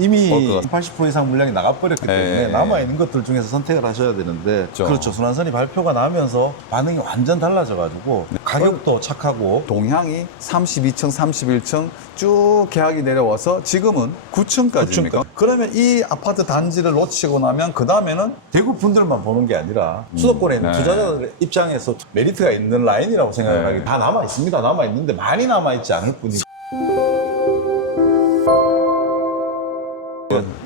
이미 80% 이상 물량이 나가버렸기 때문에 네. 남아있는 것들 중에서 선택을 하셔야 되는데 그렇죠. 순환선이 발표가 나면서 반응이 완전 달라져가지고 가격도 착하고 동향이 32층, 31층 쭉 계약이 내려와서 지금은 9층까지입니까? 그러면 이 아파트 단지를 놓치고 나면 그 다음에는 대구 분들만 보는 게 아니라 수도권에 있는 네. 투자자들 입장에서 메리트가 있는 라인이라고 생각을 네. 하기 다 남아있습니다. 남아있는데 많이 남아있지 않을 뿐이죠.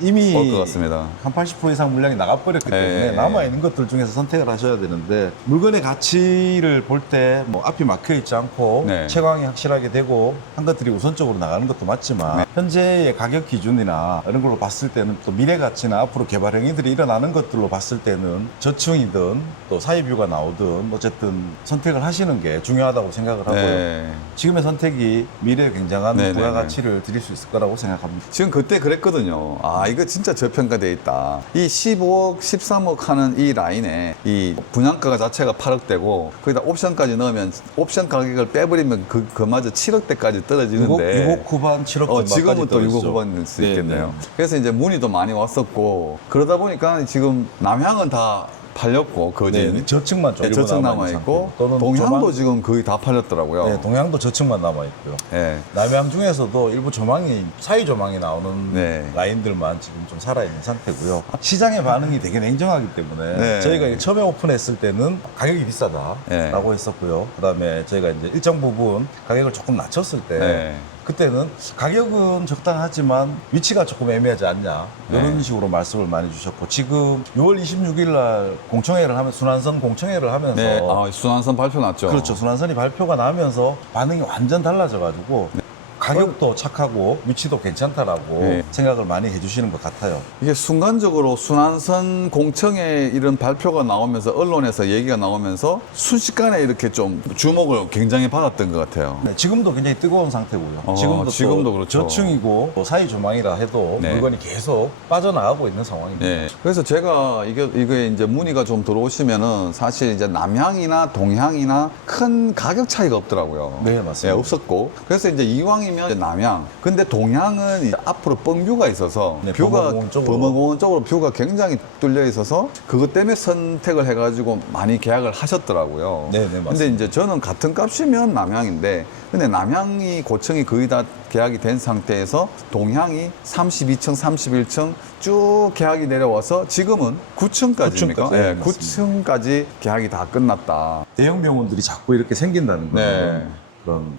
이미 올 것 같습니다. 한 80% 이상 물량이 나가버렸기 때문에 네. 남아있는 것들 중에서 선택을 하셔야 되는데 물건의 가치를 볼 때 뭐 앞이 막혀있지 않고 네. 채광이 확실하게 되고 한 것들이 우선적으로 나가는 것도 맞지만 네. 현재의 가격 기준이나 이런 걸로 봤을 때는 또 미래 가치나 앞으로 개발 행위들이 일어나는 것들로 봤을 때는 저층이든 또 사이뷰가 나오든 어쨌든 선택을 하시는 게 중요하다고 생각을 하고요. 네. 지금의 선택이 미래에 굉장한 네, 네, 부가가치를 드릴 수 있을 거라고 생각합니다. 지금 그때 그랬거든요. 아, 이거 진짜 저평가돼 있다. 이 15억, 13억 하는 이 라인에 이 분양가 자체가 8억대고 거기다 옵션까지 넣으면 옵션 가격을 빼버리면 그마저 7억대까지 떨어지는데 6억 후반, 7억 중반까지 지금은 또 6억 떨어지죠. 후반 될 수 네, 있겠네요. 네. 그래서 이제 문의도 많이 왔었고 그러다 보니까 지금 남향은 다 팔렸고 거진 네, 저층만 좀 저층 일부 남아있고 또는 동향도 지금 거의 다 팔렸더라고요. 네, 동향도 저층만 남아있고요. 네. 남향 중에서도 일부 조망이 사이 조망이 나오는 네. 라인들만 지금 좀 살아있는 상태고요. 시장의 반응이 되게 냉정하기 때문에 네. 저희가 처음에 오픈했을 때는 가격이 비싸다라고 네. 했었고요. 그다음에 저희가 이제 일정 부분 가격을 조금 낮췄을 때 네. 그때는 가격은 적당하지만 위치가 조금 애매하지 않냐 이런 네. 식으로 말씀을 많이 주셨고 지금 6월 26일 날 공청회를 하면 순환선 공청회를 하면서 네. 아, 순환선 발표 났죠. 그렇죠. 순환선이 발표가 나면서 반응이 완전 달라져가지고 가격도 착하고 위치도 괜찮다라고 네. 생각을 많이 해주시는 것 같아요. 이게 순간적으로 순환선 공청회 이런 발표가 나오면서 언론에서 얘기가 나오면서 순식간에 이렇게 좀 주목을 굉장히 받았던 것 같아요. 네, 지금도 굉장히 뜨거운 상태고요. 지금도 지금도 그렇죠. 저층이고 또 사이 조망이라 해도 네. 물건이 계속 빠져나가고 있는 상황입니다. 네. 그래서 제가 이게 이제 문의가 좀 들어오시면은 사실 이제 남향이나 동향이나 큰 가격 차이가 없더라고요. 네, 맞습니다. 없었고. 그래서 이제 이왕이면 이제 남향. 근데 동향은 이제 앞으로 뻥뷰가 있어서 네, 뷰가 범어공원 쪽으로. 범어공원 쪽으로 뷰가 굉장히 뚫려 있어서 그것 때문에 선택을 해가지고 많이 계약을 하셨더라고요. 네, 네, 맞습니다. 근데 이제 저는 같은 값이면 남향인데 근데 남향이 고층이 거의 다 계약이 된 상태에서 동향이 32층, 31층 쭉 계약이 내려와서 지금은 9층까지입니까? 9층까지. 네, 네, 9층까지 계약이 다 끝났다. 대형 병원들이 자꾸 이렇게 생긴다는 거는 네. 그런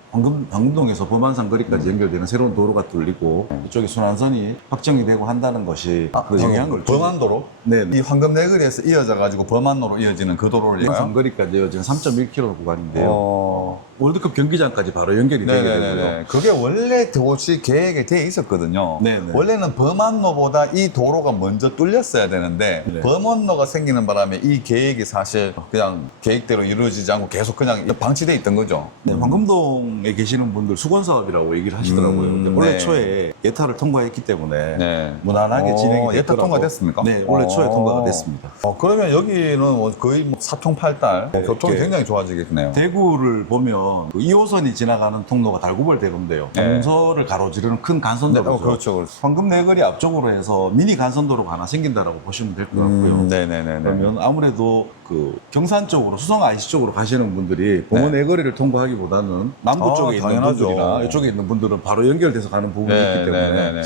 방금동에서 범안산 거리까지 연결되는 새로운 도로가 뚫리고 이쪽에 순환선이 확정이 되고 한다는 것이 그 영향을 범안도로? 네, 이 황금내거리에서 이어져가지고 범안로로 이어지는 그 도로를 얘기해요? 상거리까지 이어지는 3.1km 구간인데요. 어... 월드컵 경기장까지 바로 연결이 되게 되고요. 네네네. 그게 원래 도시 계획에 돼 있었거든요. 네네. 원래는 범안로보다 이 도로가 먼저 뚫렸어야 되는데 네. 범안로가 생기는 바람에 이 계획이 사실 그냥 계획대로 이루어지지 않고 계속 그냥 방치돼 있던 거죠. 네, 황금동에 계시는 분들 수건 사업이라고 얘기를 하시더라고요. 근데 올해 네. 초에 예타를 통과했기 때문에 네. 무난하게 진행이 예타 됐더라고. 통과됐습니까? 네, 올해 초에 통과가 됐습니다. 그러면 여기는 뭐 거의 뭐 사통팔달 교통이 이렇게 굉장히 좋아지겠네요. 대구를 보면 그 2호선이 지나가는 통로가 달구벌 대로인데요. 네. 동서를 가로지르는 큰 간선도로죠. 그렇죠, 그렇죠. 황금 내거리 앞쪽으로 해서 미니 간선도로가 하나 생긴다라고 보시면 될 것 같고요. 네네네. 그러면 아무래도 그 경산 쪽으로 수성 IC 쪽으로 가시는 분들이 봉원 내거리를 통과하기보다는 남부 아, 쪽에 있는 당연하죠. 분들이나 이쪽에 있는 분들은 바로 연결돼서 가는 부분이 있기 때문에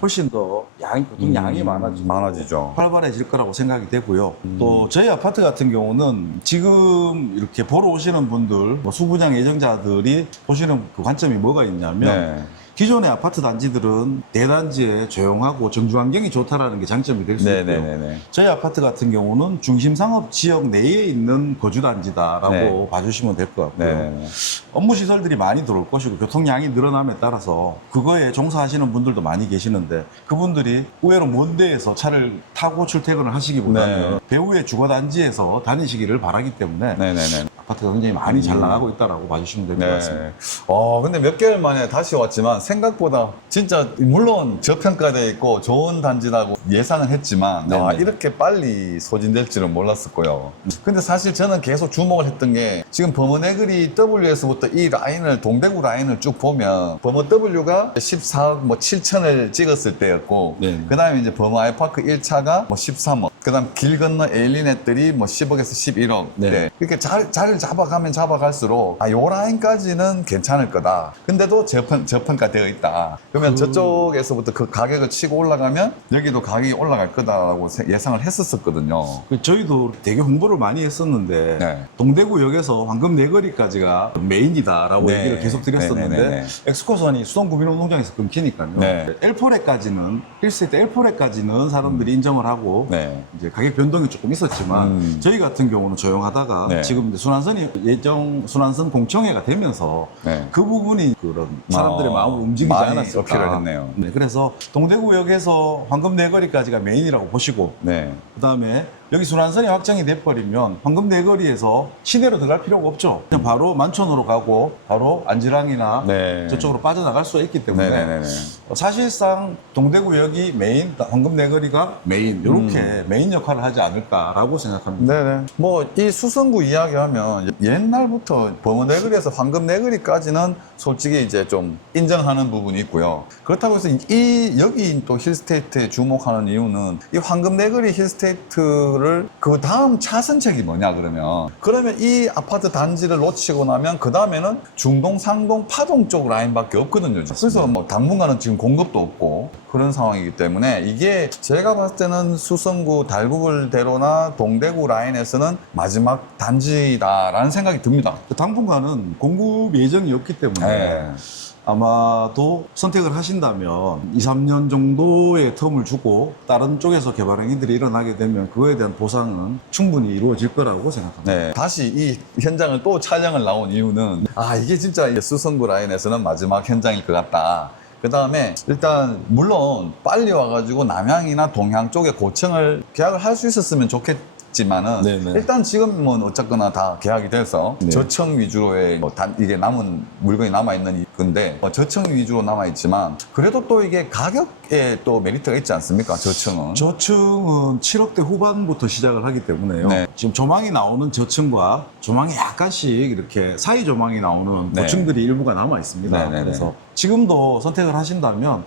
훨씬 더 교통 양이 많아지죠. 활발해질 거라고 생각이 되고요. 또 저희 아파트 같은 경우는 지금 이렇게 보러 오시는 분들, 뭐 수분양 예정자들이 보시는 그 관점이 뭐가 있냐면 네. 기존의 아파트 단지들은 대단지에 조용하고 정주 환경이 좋다라는 게 장점이 될 수 있고요. 네네네. 저희 아파트 같은 경우는 중심 상업 지역 내에 있는 거주 단지다라고 네. 봐주시면 될 것 같고요. 네. 업무 시설들이 많이 들어올 것이고 교통량이 늘어남에 따라서 그거에 종사하시는 분들도 많이 계시는데 그분들이 의외로 먼 데에서 차를 타고 출퇴근을 하시기보다는 네. 배후의 주거 단지에서 다니시기를 바라기 때문에 네네네. 아파트가 굉장히 많이 잘 나가고 있다라고 봐주시면 될 것 같습니다. 근데 몇 개월 만에 다시 왔지만 생각보다 진짜 물론 저평가되어 있고 좋은 단지라고 예상은 했지만 네네. 이렇게 빨리 소진될 줄은 몰랐었고요. 근데 사실 저는 계속 주목을 했던 게 지금 범어네그리 W에서부터 이 라인을 동대구 라인을 쭉 보면 범어 W가 14억 뭐 7천을 찍었을 때였고 네. 그다음에 이제 범어 아이파크 1차가 뭐 13억 그다음 길 건너 에일리넷들이 뭐 10억에서 11억 네. 이렇게 자리를 잡아가면 잡아갈수록 요 라인까지는 괜찮을 거다. 근데도 저평가되어 있다. 그러면 저쪽에서부터 그 가격을 치고 올라가면 여기도 가격이 올라갈 거다라고 예상을 했었거든요. 저희도 되게 홍보를 많이 했었는데 네. 동대구역에서 황금 내거리까지가 메인이다라고 네. 얘기를 계속 드렸었는데 네네네네. 엑스코선이 수성구민운동장에서 끊기니까요. 네. L포레까지는 1세대 L포레까지는 사람들이 인정을 하고 네. 이제 가격 변동이 조금 있었지만 저희 같은 경우는 조용하다가 네. 지금 이제 순환선이 예정 순환선 공청회가 되면서 네. 그 부분이 그런 사람들의 마음을 움직이지 많이 않았을까. 어필을 했네요. 네, 그래서 동대구역에서 황금 내거리까지가 메인이라고 보시고 네. 그다음에 여기 순환선이 확정이 돼버리면 황금 내거리에서 시내로 들어갈 필요가 없죠. 그냥 바로 만촌으로 가고 바로 안지랑이나 네. 저쪽으로 빠져나갈 수가 있기 때문에 네네네. 사실상 동대구역이 메인, 황금 내거리가 메인 이렇게 메인 역할을 하지 않을까라고 생각합니다. 네네. 뭐 이 수성구 이야기하면 옛날부터 범어네거리에서 황금네거리까지는 솔직히 이제 좀 인정하는 부분이 있고요. 그렇다고 해서 여기 또 힐스테이트에 주목하는 이유는 이 황금네거리 힐스테이트를 그 다음 차선책이 뭐냐 그러면 이 아파트 단지를 놓치고 나면 그 다음에는 중동, 상동, 파동 쪽 라인밖에 없거든요. 그래서 뭐 당분간은 지금 공급도 없고 그런 상황이기 때문에 이게 제가 봤을 때는 수성구 달구불대로나 동대구 라인에서는 마지막 단지다라는 생각이 듭니다. 당분간은 공급 예정이 없기 때문에 네. 아마도 선택을 하신다면 2, 3년 정도의 텀을 주고 다른 쪽에서 개발 행위들이 일어나게 되면 그거에 대한 보상은 충분히 이루어질 거라고 생각합니다. 네. 다시 이 현장을 또 촬영을 나온 이유는 이게 진짜 수성구 라인에서는 마지막 현장일 것 같다. 그 다음에 일단 물론 빨리 와가지고 남향이나 동향 쪽에 고층을 계약을 할 수 있었으면 좋겠지만은 네네. 일단 지금은 어쨌거나 다 계약이 돼서 네. 저층 위주로의 이게 남은 물건이 남아있는 건데 저층 위주로 남아있지만 그래도 또 이게 가격에 또 메리트가 있지 않습니까? 저층은. 저층은 7억대 후반부터 시작을 하기 때문에요. 네. 지금 조망이 나오는 저층과 조망이 약간씩 이렇게 사이 조망이 나오는 네. 고층들이 일부가 남아 있습니다. 네네네. 그래서 지금도 선택을 하신다면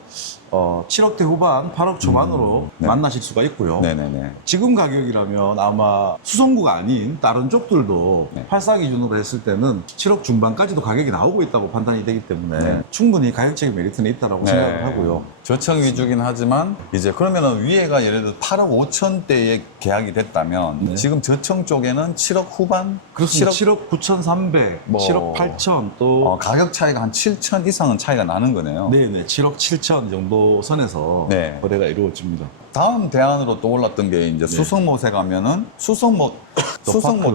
7억대 후반, 8억 초반으로 네. 만나실 수가 있고요. 네네네. 지금 가격이라면 아마 수성구가 아닌 다른 쪽들도 네. 84 기준으로 했을 때는 7억 중반까지도 가격이 나오고 있다고 판단이 되기 때문에 네. 충분히 가격적인 메리트는 있다고 생각을 하고요. 저층 위주긴 하지만 이제 그러면은 위에가 예를 들어 8억 5천대에 계약이 됐다면 네. 지금 저층 쪽에는 7억 후반? 그렇습니다. 7억 7억 9,300, 뭐, 7억 8천 또 가격 차이가 한 7천 이상은 차이가 나는 거네요. 네네 7억 7천 정도 선에서 네. 거래가 이루어집니다. 다음 대안으로 또 올랐던 게 이제 수성못에 가면은 수성못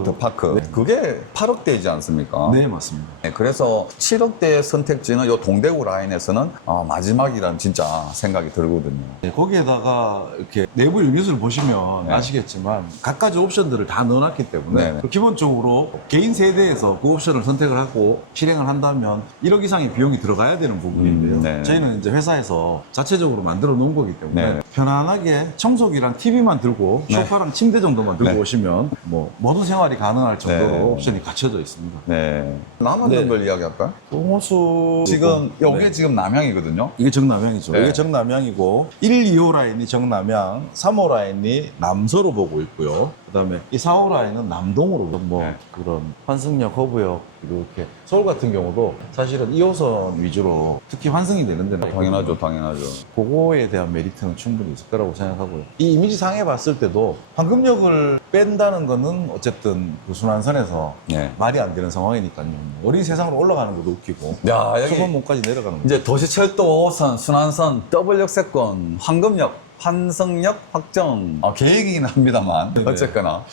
더파크. 그게 8억대이지 않습니까? 네 맞습니다. 네, 그래서 7억대의 선택지는 요 동대구 라인에서는 마지막이란 진짜 생각이 들거든요. 네, 거기에다가 이렇게 내부 유닛을 보시면 네. 아시겠지만 각가지 옵션들을 다 넣어놨기 때문에 네. 기본적으로 개인 세대에서 그 옵션을 선택을 하고 실행을 한다면 1억 이상의 비용이 들어가야 되는 부분인데요. 네. 저희는 이제 회사에서 자체적으로 만들어 놓은 거기 때문에 네. 편안하게 청소기랑 TV만 들고 네. 소파랑 침대 정도만 들고 네. 오시면 뭐 모든 생활이 가능할 정도로 네. 옵션이 갖춰져 있습니다. 네. 남았는 네. 걸 이야기할까요? 동호수 지금 요게 네. 지금 남향이거든요. 이게 정남향이죠. 네. 이게 정남향이고 1, 2호 라인이 정남향, 3호 라인이 남서로 보고 있고요. 그다음에 이 4호 라인은 남동으로 뭐 네. 그런 환승역, 허브역 이렇게 서울 같은 경우도 사실은 2호선 위주로 특히 환승이 되는 데는 당연하죠, 당연하죠. 그거에 대한 메리트는 충분히 있을 거라고 생각하고요. 이 이미지 상에 봤을 때도 황금역을 뺀다는 거는 어쨌든 그 순환선에서 네. 말이 안 되는 상황이니까요. 어린 세상으로 올라가는 것도 웃기고 야, 여기 수건문까지 내려가는 거. 이제 도시철도 5호선, 순환선, 더블역세권, 황금역, 환승역 확정 계획이긴 합니다만 네네. 어쨌거나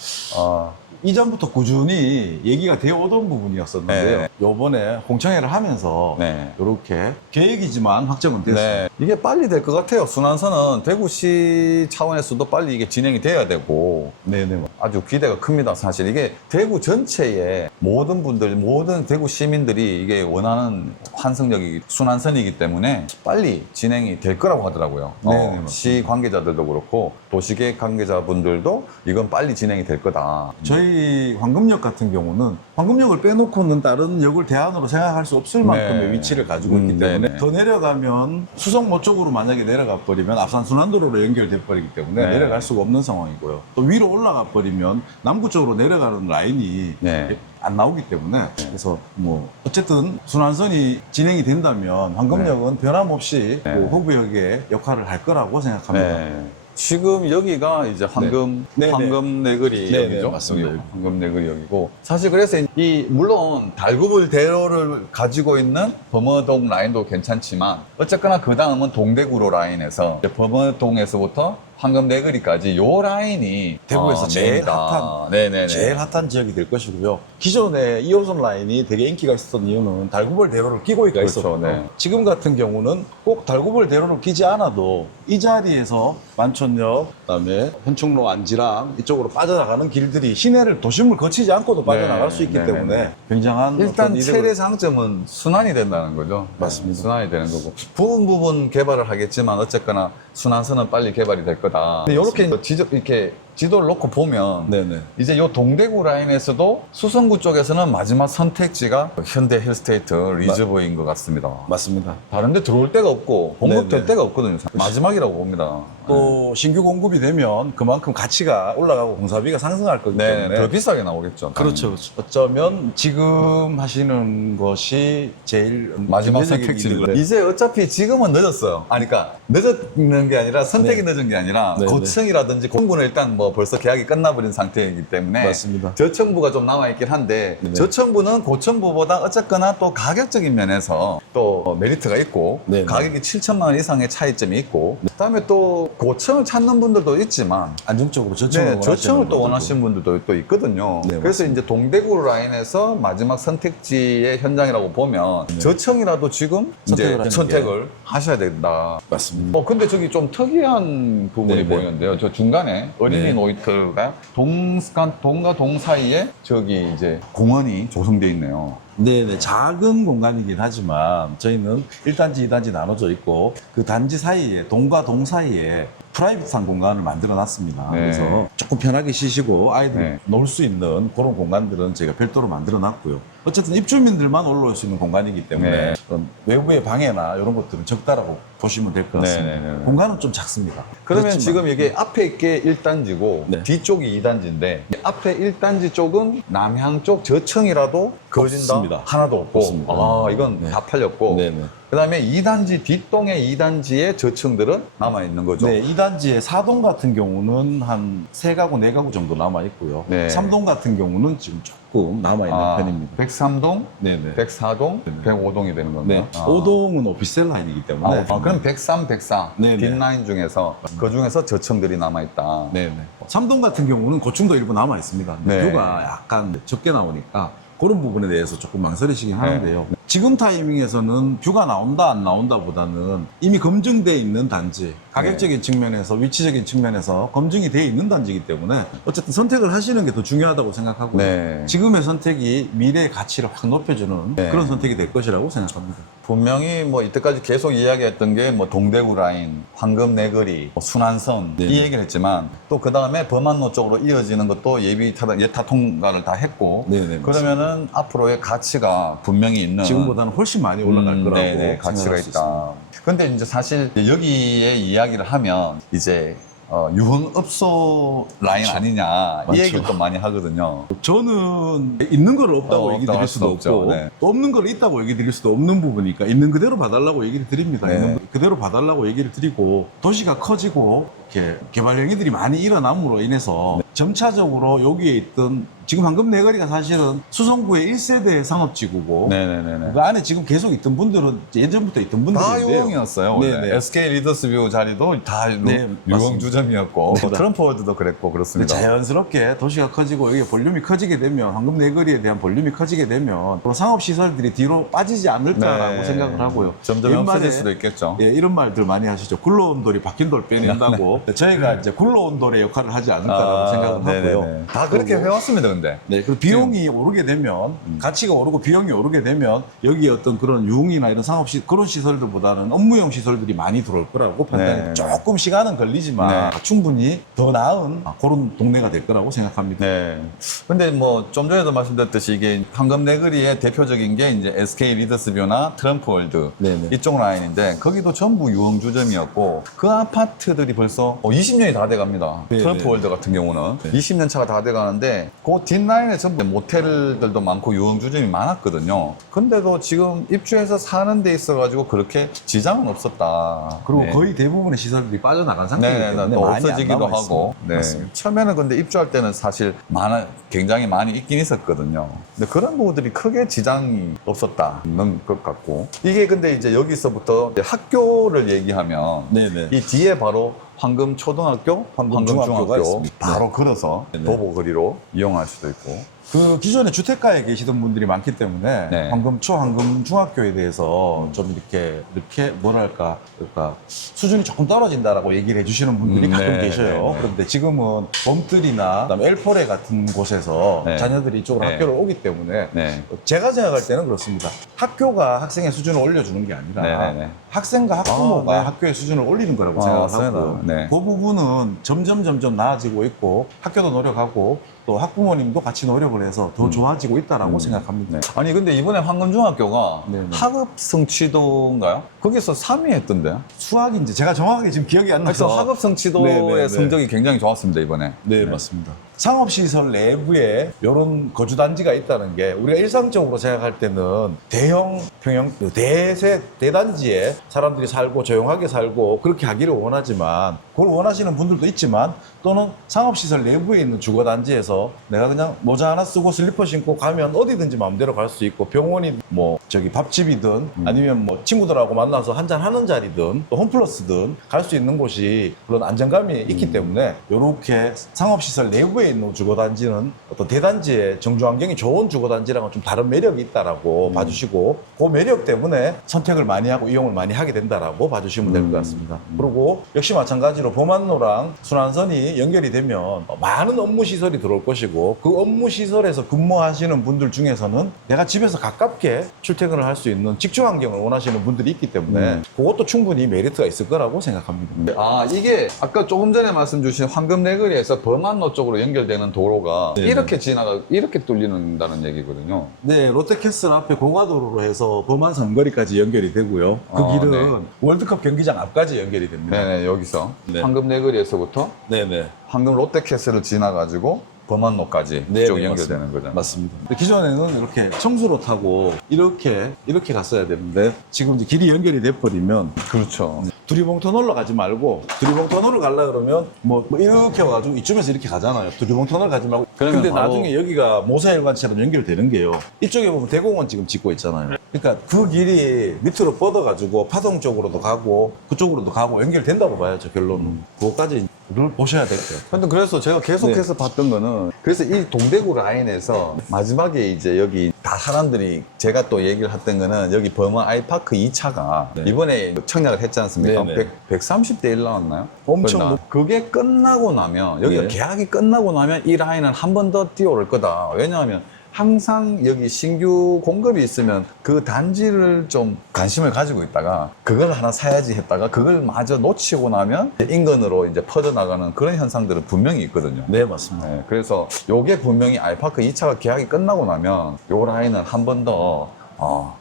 이전부터 꾸준히 얘기가 되어 오던 부분이었었는데요. 네. 요번에 공청회를 하면서 네. 이렇게 계획이지만 확정은 됐어요. 네. 이게 빨리 될 것 같아요. 순환선은 대구시 차원에서도 빨리 이게 진행이 돼야 되고 네네. 아주 기대가 큽니다. 사실 이게 대구 전체에 모든 분들, 모든 대구 시민들이 이게 원하는 환승역이 순환선이기 때문에 빨리 진행이 될 거라고 하더라고요. 네, 맞습니다. 시 관계자들도 그렇고 도시계획 관계자분들도 이건 빨리 진행이 될 거다. 저희 황금역 같은 경우는 황금역을 빼놓고는 다른 역을 대안으로 생각할 수 없을 만큼의 네. 위치를 가지고 있기 때문에 네네. 더 내려가면 수성모 쪽으로 만약에 내려가 버리면 앞산 순환도로로 연결돼 버리기 때문에 네. 내려갈 수가 없는 상황이고요. 또 위로 올라가 버리면 남구 쪽으로 내려가는 라인이 네. 안 나오기 때문에 그래서 뭐 어쨌든 순환선이 진행이 된다면 황금역은 변함없이 네. 그 후부역의 역할을 할 거라고 생각합니다. 네. 지금 여기가 이제 황금, 네. 네, 황금 내거리 네, 역이죠. 네, 맞습니다. 여기 황금 내거리 역이고. 사실 그래서 물론 달구불 대로를 가지고 있는 범어동 라인도 괜찮지만 어쨌거나 그 다음은 동대구로 라인에서 이제 범어동에서부터 황금 내거리까지 요 라인이 대구에서 제일 메인이다. 핫한 네네네. 제일 핫한 지역이 될 것이고요. 기존에 2호선 라인이 되게 인기가 있었던 이유는 달구벌 대로를 끼고가 그렇죠, 있었거든요. 네. 지금 같은 경우는 꼭 달구벌 대로를 끼지 않아도 이 자리에서 만촌역, 그다음에 현충로 안지랑 이쪽으로 빠져나가는 길들이 시내를 도심을 거치지 않고도 빠져나갈 네, 수 있기 네, 때문에 네, 네. 굉장한 일단 어떤 이득을- 최대 장점은 순환이 된다는 거죠. 맞습니다. 네, 순환이 되는 거고 부분 개발을 하겠지만 어쨌거나 순환선은 빨리 개발이 될 거다. 근데 이렇게 이렇게 지도를 놓고 보면 네네. 이제 요 동대구 라인에서도 수성구 쪽에서는 마지막 선택지가 현대 힐스테이트 리저브인 것 같습니다. 맞습니다. 다른데 들어올 데가 없고 공급될 네네. 데가 없거든요. 마지막이라고 봅니다. 또 신규 공급이 되면 그만큼 가치가 올라가고 공사비가 상승할 거기 네, 때문에 더 비싸게 나오겠죠. 그렇죠. 어쩌면 지금 하시는 것이 제일 마지막 경제적인 선택지를. 이득을- 이제 어차피 지금은 늦었어요. 아니, 그러니까 늦었는 게 아니라 선택이 네. 늦은 게 아니라 네, 고층이라든지 공군은 일단 뭐 벌써 계약이 끝나버린 상태이기 때문에 맞습니다. 저층부가 좀 남아있긴 한데 네. 저층부는 고층부보다 어쨌거나 또 가격적인 면에서 또 메리트가 있고 네, 네. 가격이 7천만 원 이상의 차이점이 있고 그다음에 또 고층을 찾는 분들도 있지만 안정적으로 저층을 네, 저층을 또 분들도. 원하시는 분들도 또 있거든요. 네, 그래서 맞습니다. 이제 동대구 라인에서 마지막 선택지의 현장이라고 보면 저층이라도 지금 이제 선택을 하는 선택을 하셔야 된다. 맞습니다. 근데 저기 좀 특이한 부분이 네, 네. 보이는데요. 저 중간에 어린이 네. 놀이터가 동과 동 사이에 저기 이제 공원이 조성되어 있네요. 네네, 작은 공간이긴 하지만 저희는 1단지, 2단지 나눠져 있고 그 단지 사이에, 동과 동 사이에 프라이빗한 공간을 만들어 놨습니다. 네. 그래서 조금 편하게 쉬시고 아이들 네. 놀 수 있는 그런 공간들은 저희가 별도로 만들어 놨고요. 어쨌든 입주민들만 올라올 수 있는 공간이기 때문에 네. 그런 외부의 방해나 이런 것들은 적다라고 보시면 될 것 같습니다. 네, 네, 네. 공간은 좀 작습니다. 그러면 그렇지만 지금 이게 앞에 있게 1단지고 네. 뒤쪽이 2단지인데 앞에 1단지 쪽은 남향 쪽 저층이라도 거진다 없습니다. 하나도 없고 없습니다. 아 이건 네. 다 팔렸고 네네. 그다음에 2단지 뒷동의 2단지의 저층들은 남아 있는 거죠. 네, 2단지의 4동 같은 경우는 한 3가구, 4가구 정도 남아 있고요. 네. 3동 같은 경우는 지금 조금 남아 있는 편입니다. 103동, 네네. 104동, 105동이 되는 건가요? 네. 5동은 오피스텔 라인이기 때문에. 그럼 103, 104 네네. 뒷라인 중에서 그 중에서 저층들이 남아 있다. 네네. 3동 같은 경우는 고층도 일부 남아 있습니다. 근데 네. 뷰가 약간 적게 나오니까 그런 부분에 대해서 조금 망설이시긴 네. 하는데요. 지금 타이밍에서는 뷰가 나온다 안 나온다 보다는 이미 검증돼 있는 단지, 가격적인 측면에서 위치적인 측면에서 검증이 돼 있는 단지이기 때문에 어쨌든 선택을 하시는 게 더 중요하다고 생각하고요. 네. 지금의 선택이 미래의 가치를 확 높여주는 네. 그런 선택이 될 것이라고 생각합니다. 분명히 뭐 이때까지 계속 이야기했던 게 뭐 동대구 라인, 황금 내거리, 뭐 순환선 네. 이 얘기를 했지만 또 그 다음에 범안로 쪽으로 이어지는 것도 예타 통과를 다 했고 네네, 그러면은 앞으로의 가치가 분명히 있는 지금보다는 훨씬 많이 올라갈 거라고 네네, 가치가 생각할 수 있습니다. 있다. 근데 이제 사실 여기에 이야기를 하면 이제 유흥업소 라인 그렇죠. 아니냐 맞죠. 이 얘기를 또 많이 하거든요. 저는 있는 걸 없다고 얘기 없다고 드릴 할 수도 수 없죠. 없고 네. 또 없는 걸 있다고 얘기 드릴 수도 없는 부분이니까 있는 그대로 봐달라고 얘기를 드립니다. 네. 있는 그대로 봐달라고 얘기를 드리고 도시가 커지고 이렇게 개발 행위들이 많이 일어남으로 인해서 점차적으로 여기에 있던 지금 황금 내거리가 사실은 수성구의 1세대 상업지구고 네네네네. 그 안에 지금 계속 있던 분들은 예전부터 있던 다 분들인데요. 유흥이었어요. 원래. 네네. SK 리더스뷰 자리도 다 네, 유흥 맞습니다. 주점이었고 네. 트럼프월드도 그랬고 그렇습니다. 자연스럽게 도시가 커지고 여기 볼륨이 커지게 되면 황금 내거리에 대한 볼륨이 커지게 되면 또 상업 시설들이 뒤로 빠지지 않을까라고 네. 생각을 하고요. 점점 옛말에 없어질 수도 있겠죠. 예, 이런 말들 많이 하시죠. 굴러온 돌이 박힌 돌 빼낸다고 있고 저희가 이제 굴러온 돌의 역할을 하지 않을까라고 생각을 하고요. 네네네. 다 그렇게 그리고 해왔습니다, 근데. 네, 그리고 비용이 오르게 되면 가치가 오르고 비용이 오르게 되면 여기 어떤 그런 유흥이나 이런 상업시 그런 시설들보다는 업무용 시설들이 많이 들어올 거라고 판단이 네. 조금 시간은 걸리지만 충분히 더 나은 그런 동네가 될 거라고 생각합니다. 네. 근데 뭐 좀 전에도 말씀드렸듯이 이게 황금내거리의 대표적인 게 이제 SK 리더스뷰나 트럼프월드 네네. 이쪽 라인인데 거기도 전부 유흥주점이었고 그 아파트들이 벌써 20년이 다 돼갑니다. 네네. 트럼프월드 같은 경우는 네. 20년 차가 다 돼가는데 그 뒷라인에 전부 모텔들도 많고 유흥주점이 많았거든요. 근데도 지금 입주해서 사는 데 있어가지고 그렇게 지장은 없었다. 그리고 네. 거의 대부분의 시설들이 빠져나간 상태이기 네, 때문에 또 많이 없어지기도 안 남아 하고. 있습니다. 맞습니다. 처음에는 근데 입주할 때는 사실 굉장히 많이 있긴 있었거든요. 근데 그런 부분들이 크게 지장이 없었다는 것 같고. 이게 근데 이제 여기서부터 이제 학교를 얘기하면 네네. 이 뒤에 바로 황금초등학교, 황금중학교가 황금중학교 있습니다. 바로 걸어서 네네. 도보거리로 이용할 수도 있고. 그 기존에 주택가에 계시던 분들이 많기 때문에 네. 황금초, 황금중학교에 대해서 좀 이렇게 뭐랄까 그러니까 수준이 조금 떨어진다라고 얘기를 해주시는 분들이 가끔 네, 계셔요. 네, 네. 그런데 지금은 봄들이나 그다음에 엘포레 같은 곳에서 네. 자녀들이 이쪽으로 네. 학교를 오기 때문에 네. 제가 생각할 때는 그렇습니다. 학교가 학생의 수준을 올려주는 게 아니라 네, 네. 학생과 학부모가 네. 학교의 수준을 올리는 거라고 아, 생각하고요. 맞습니다. 네. 그 부분은 점점 나아지고 있고 학교도 노력하고 또 학부모님도 같이 노력을 해서 더 좋아지고 있다라고 생각합니다. 네. 아니 근데 이번에 황금중학교가 네네. 하급 성취도인가요? 거기서 3위 했던데. 수학이 이제 제가 정확하게 지금 기억이 안 그래서 나서 하급 성취도의 네네네. 성적이 굉장히 좋았습니다 이번에. 네, 맞습니다. 상업시설 내부에 이런 거주단지가 있다는 게 우리가 일상적으로 생각할 때는 대형 평형 대단지에 사람들이 살고 조용하게 살고 그렇게 하기를 원하지만 그걸 원하시는 분들도 있지만 또는 상업시설 내부에 있는 주거단지에서 내가 그냥 모자 하나 쓰고 슬리퍼 신고 가면 어디든지 마음대로 갈 수 있고 병원이 뭐 저기 밥집이든 아니면 뭐 친구들하고 만나서 한잔 하는 자리든 또 홈플러스든 갈 수 있는 곳이 그런 안정감이 있기 때문에 이렇게 상업시설 내부에 있는 주거단지는 어떤 대단지의 정주환경이 좋은 주거단지랑은 좀 다른 매력이 있다라고 봐주시고 그 매력 때문에 선택을 많이 하고 이용을 많이 하게 된다라고 봐주시면 될 것 같습니다. 그리고 역시 마찬가지로 범안로랑 순환선이 연결이 되면 많은 업무 시설이 들어올 것이고 그 업무 시설에서 근무하시는 분들 중에서는 내가 집에서 가깝게 출퇴근을 할 수 있는 직주 환경을 원하시는 분들이 있기 때문에 그것도 충분히 메리트가 있을 거라고 생각합니다. 아 이게 아까 조금 전에 말씀 주신 황금내거리에서 범안로 쪽으로 연결되는 도로가 네네. 이렇게 뚫리는다는 얘기거든요. 네, 롯데캐슬 앞에 고가도로로 해서 범안 삼거리까지 연결이 되고요. 그 아, 길은 네. 월드컵 경기장 앞까지 연결이 됩니다. 네네 여기서 네. 황금내거리에서부터 네네. 황금 롯데캐슬을 지나가지고 범안로까지 네, 쭉 네, 연결되는 맞습니다. 거죠. 맞습니다. 근데 기존에는 이렇게 청수로 타고 이렇게 갔어야 되는데 지금 이제 길이 연결이 돼버리면 그렇죠. 두리봉터널로 가지 말고 두리봉터널을 가려 그러면 뭐 이렇게 와가지고 이쯤에서 이렇게 가잖아요. 두리봉터널 가지 말고. 그러면 근데 바로- 나중에 여기가 모세혈관처럼 연결되는 게요. 이쪽에 보면 대공원 지금 짓고 있잖아요. 그러니까 그 길이 밑으로 뻗어가지고 파동 쪽으로도 가고 그쪽으로도 가고 연결된다고 봐야죠, 결론은. 그거까지 를 보셔야 될 거예요. 근데 그래서 제가 계속해서 봤던 거는 그래서 이 동대구 라인에서 마지막에 이제 여기 다 사람들이 제가 또 얘기를 했던 거는 여기 범안 아이파크 2차가 네. 이번에 청약을 했지 않습니까? 네네. 130대 1 나왔나요? 엄청 그랬나? 그게 끝나고 나면 여기가 네. 계약이 끝나고 나면 이 라인은 한 번 더 뛰어올 거다. 왜냐하면 항상 여기 신규 공급이 있으면 그 단지를 좀 관심을 가지고 있다가 그걸 하나 사야지 했다가 그걸 마저 놓치고 나면 인근으로 이제 퍼져나가는 그런 현상들은 분명히 있거든요. 네, 맞습니다. 네, 그래서 요게 분명히 알파크 2차가 계약이 끝나고 나면 요 라인은 한 번 더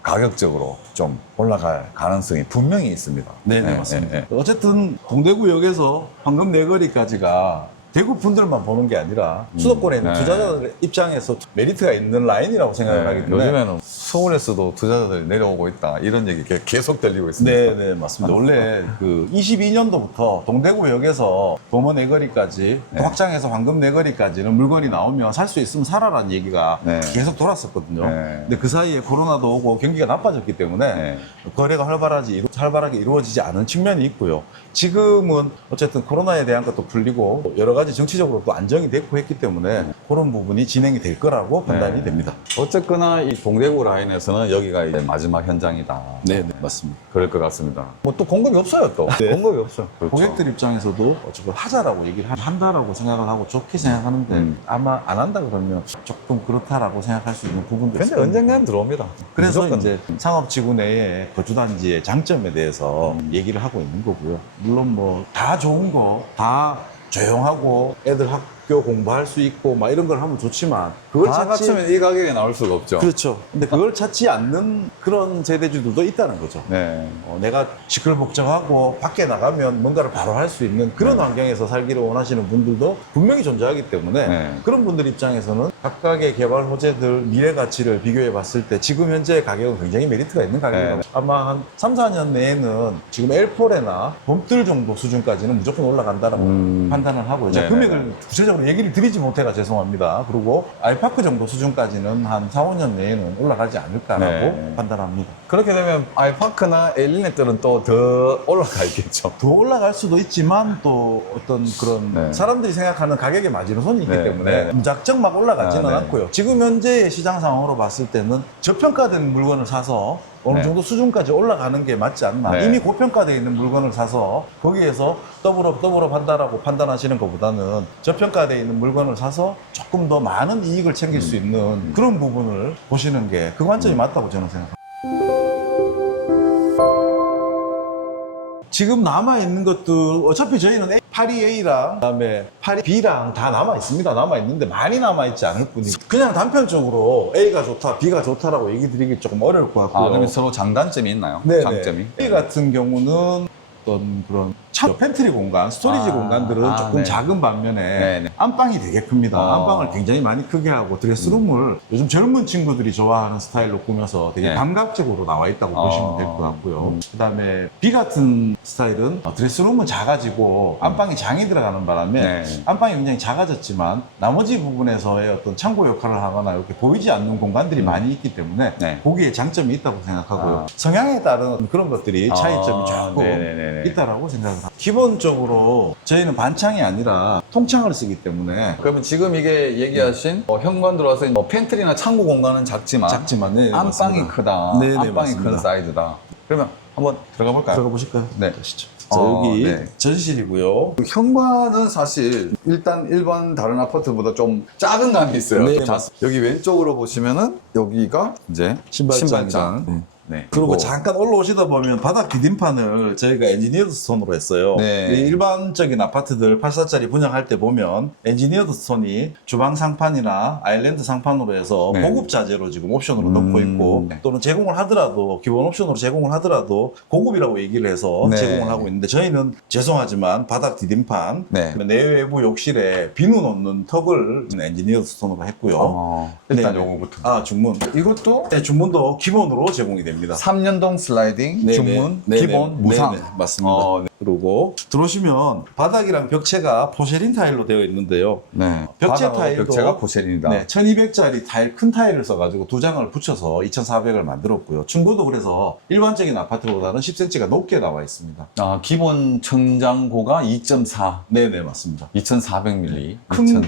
가격적으로 좀 올라갈 가능성이 분명히 있습니다. 네네, 맞습니다. 네, 네. 어쨌든 동대구역에서 황금내거리까지가 대구 분들만 보는 게 아니라 수도권에 있는 네. 투자자들 입장에서 메리트가 있는 라인이라고 생각을 하기 때문에 요즘에는 서울에서도 투자자들이 내려오고 있다 이런 얘기 계속 들리고 있습니다. 네, 맞습니다. 원래 그 22년도부터 동대구역에서 범어내거리까지 네. 확장해서 황금내거리까지는 물건이 나오면 살 수 있으면 사라라는 얘기가 네. 계속 돌았었거든요. 네. 근데 그 사이에 코로나도 오고 경기가 나빠졌기 때문에 네. 거래가 활발하게 이루어지지 않은 측면이 있고요. 지금은 어쨌든 코로나에 대한 것도 풀리고 여러 가지 정치적으로 또 안정이 됐고 했기 때문에 그런 부분이 진행이 될 거라고 판단이 네. 됩니다. 어쨌거나 이 동대구 라인에서는 여기가 이제 마지막 현장이다. 네, 맞습니다. 그럴 것 같습니다. 뭐 또 공급이 없어요, 또. 네. 공급이 없어요. 그렇죠. 고객들 입장에서도 어쨌든 하자라고 얘기를 한다라고 생각을 하고 좋게 생각하는데 아마 안 한다 그러면 조금 그렇다라고 생각할 수 있는 부분도 근데 있을 겁니다. 언젠가는 들어옵니다. 그래서 무조건. 이제 상업지구 내에 거주단지의 장점에 대해서 얘기를 하고 있는 거고요. 물론 뭐 다 좋은 거, 다 조용하고 애들 학교 공부할 수 있고 막 이런 걸 하면 좋지만 그걸 다 찾지 갖추면 이 가격에 나올 수가 없죠. 그렇죠. 근데 그걸 찾지 않는 그런 세대주들도 있다는 거죠. 네. 내가 시끌벅적하고 밖에 나가면 뭔가를 바로 할 수 있는 그런 환경에서 살기를 원하시는 분들도 분명히 존재하기 때문에 네. 그런 분들 입장에서는 각각의 개발 호재들 미래 가치를 비교해 봤을 때 지금 현재 가격은 굉장히 메리트가 있는 가격이라고 네. 아마 한 3, 4년 내에는 지금 L4나 봄뜰 정도 수준까지는 무조건 올라간다라고 판단을 하고 제가 네네. 금액을 구체적으로 얘기를 드리지 못해가 죄송합니다. 그리고 알파크 정도 수준까지는 한 4, 5년 내에는 올라가지 않을까라고 네. 판단합니다. 그렇게 되면 아이파크나 엘리넷들은 또 더 올라가 있겠죠. 더 올라갈 수도 있지만 또 어떤 그런 네. 사람들이 생각하는 가격의 마지노선이 있기 네, 때문에 네. 무작정 막 올라가지는 아, 네. 않고요. 지금 현재의 시장 상황으로 봤을 때는 저평가된 물건을 사서 어느 네. 정도 수준까지 올라가는 게 맞지 않나. 네. 이미 고평가되어 있는 물건을 사서 거기에서 더블업 한다라고 판단하시는 것보다는 저평가되어 있는 물건을 사서 조금 더 많은 이익을 챙길 수 있는 그런 부분을 보시는 게 그 관점이 맞다고 저는 생각합니다. 지금 남아있는 것도 어차피 저희는 82A랑 그다음에 82B랑 다 남아있습니다. 남아있는데 많이 남아있지 않을 뿐이고 그냥 단편적으로 A가 좋다, B가 좋다라고 얘기 드리기 조금 어려울 것 같고요. 아, 그러면 서로 장단점이 있나요? 네네. 장점이? A 같은 경우는 어떤 그런 펜트리 공간, 스토리지 아, 공간들은 조금 네. 작은 반면에 네네. 안방이 되게 큽니다. 어. 안방을 굉장히 많이 크게 하고 드레스룸을 요즘 젊은 친구들이 좋아하는 스타일로 꾸며서 되게 네. 감각적으로 나와 있다고 보시면 될 것 같고요. 그다음에 B 같은 스타일은 드레스룸은 작아지고 안방이 장이 들어가는 바람에 네. 안방이 굉장히 작아졌지만 나머지 부분에서의 어떤 창고 역할을 하거나 이렇게 보이지 않는 공간들이 많이 있기 때문에 네. 거기에 장점이 있다고 생각하고요. 아. 성향에 따른 그런 것들이 차이점이 아, 조금 네네네네. 있다라고 생각을 합니다. 기본적으로 저희는 반창이 아니라 통창을 쓰기 때문에 그러면 지금 이게 얘기하신 현관 들어와서 팬트리나 창고 공간은 작지만 작지만 네, 안방이 맞습니다. 크다. 네네, 안방이 맞습니다. 큰 사이즈다. 그러면 한번 들어가 볼까요? 들어가 보실까요? 네. 가시죠. 자, 어, 여기 네. 전실이고요. 현관은 사실 일단 일반 다른 아파트보다 좀 작은 감이 있어요. 네, 자, 맞습니다. 여기 왼쪽으로 보시면은 여기가 이제 신발장. 네. 네. 그리고 잠깐 올라오시다 보면 바닥 디딤판을 저희가 엔지니어드 스톤으로 했어요. 네. 이 일반적인 아파트들 84짜리 분양할 때 보면 엔지니어드 스톤이 주방 상판이나 아일랜드 상판으로 해서 네. 고급 자재로 지금 옵션으로 넣고 있고 네. 또는 제공을 하더라도 기본 옵션으로 제공을 하더라도 고급이라고 얘기를 해서 네. 제공을 하고 있는데 저희는 죄송하지만 바닥 디딤판 네. 내외부 욕실에 비누 넣는 턱을 엔지니어드 스톤으로 했고요. 일단 네. 요거부터. 아 중문. 이것도 네, 중문도 기본으로 제공이 됩니다. 3년동 슬라이딩, 네네. 중문, 네네. 기본, 무상. 네네. 맞습니다. 네. 그리고 들어오시면 바닥이랑 벽체가 포세린 타일로 되어 있는데요. 네. 벽체 바닥하고 타일도 벽체가 포세린이다. 네, 1200짜리 타일 큰 타일을 써가지고 두 장을 붙여서 2400을 만들었고요. 층고도 그래서 일반적인 아파트보다는 10cm가 높게 나와 있습니다. 아, 기본 천장고가 2.4, 네네 맞습니다. 2400mm.